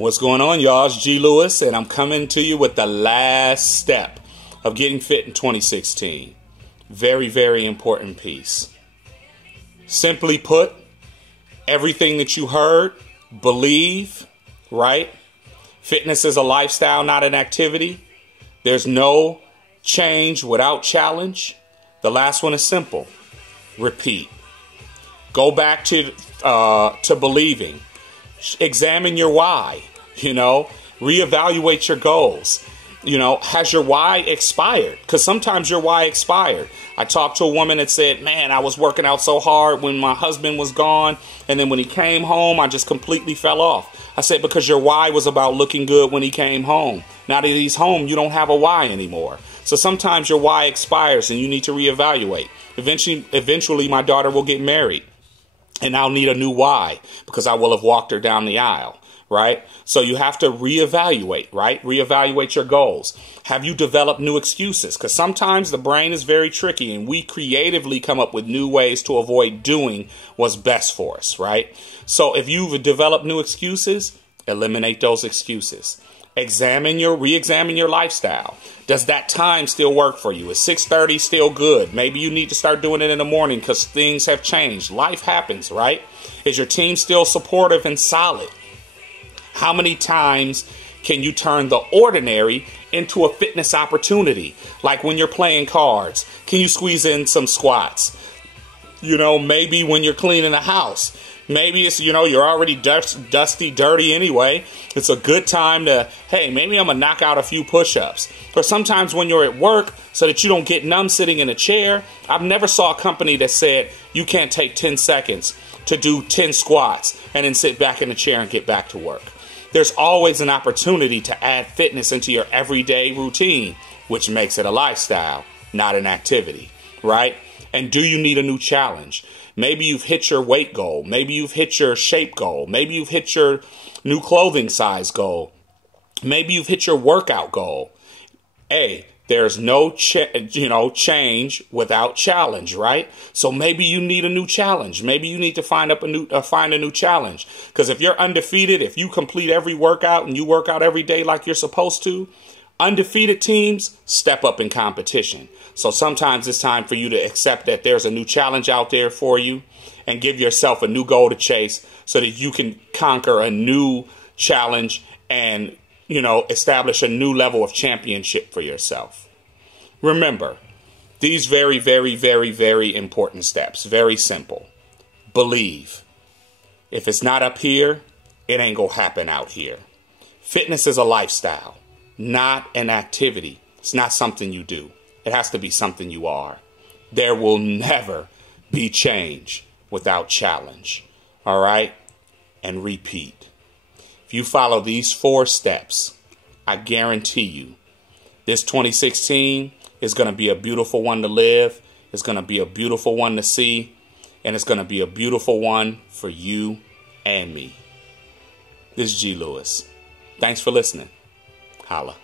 What's going on, y'all? It's G. Lewis, and I'm coming to you with the last step of getting fit in 2016. Very, very important piece. Simply put, everything that you heard, believe, right? Fitness is a lifestyle, not an activity. There's no change without challenge. The last one is simple. Repeat. Go back to believing. Examine your why. Reevaluate your goals. Has your why expired? Because sometimes your why expired. I talked to a woman that said, man, I was working out so hard when my husband was gone. And then when he came home, I just completely fell off. I said, because your why was about looking good when he came home. Now that he's home, you don't have a why anymore. So sometimes your why expires and you need to reevaluate. Eventually, my daughter will get married and I'll need a new why because I will have walked her down the aisle. Right? So you have to reevaluate, right? Reevaluate your goals. Have you developed new excuses? Because sometimes the brain is very tricky and we creatively come up with new ways to avoid doing what's best for us, right? So if you've developed new excuses, eliminate those excuses. Re-examine your lifestyle. Does that time still work for you? Is 6:30 still good? Maybe you need to start doing it in the morning because things have changed. Life happens, right? Is your team still supportive and solid? How many times can you turn the ordinary into a fitness opportunity? Like when you're playing cards, can you squeeze in some squats? Maybe when you're cleaning the house. Maybe it's, you're already dusty, dirty anyway. It's a good time to, hey, maybe I'm going to knock out a few push-ups. Or sometimes when you're at work so that you don't get numb sitting in a chair. I've never saw a company that said you can't take 10 seconds to do 10 squats and then sit back in the chair and get back to work. There's always an opportunity to add fitness into your everyday routine, which makes it a lifestyle, not an activity, right? And do you need a new challenge? Maybe you've hit your weight goal. Maybe you've hit your shape goal. Maybe you've hit your new clothing size goal. Maybe you've hit your workout goal. There's no change without challenge, right? So maybe you need a new challenge. Maybe you need to find a new challenge. Because if you're undefeated, if you complete every workout and you work out every day like you're supposed to, undefeated teams step up in competition. So sometimes it's time for you to accept that there's a new challenge out there for you and give yourself a new goal to chase so that you can conquer a new challenge and establish a new level of championship for yourself. Remember, these very, very, very, very important steps. Very simple. Believe. If it's not up here, it ain't gonna happen out here. Fitness is a lifestyle, not an activity. It's not something you do. It has to be something you are. There will never be change without challenge. All right? And repeat. If you follow these 4 steps, I guarantee you, this 2016 is going to be a beautiful one to live. It's going to be a beautiful one to see. And it's going to be a beautiful one for you and me. This is G. Lewis. Thanks for listening. Holla.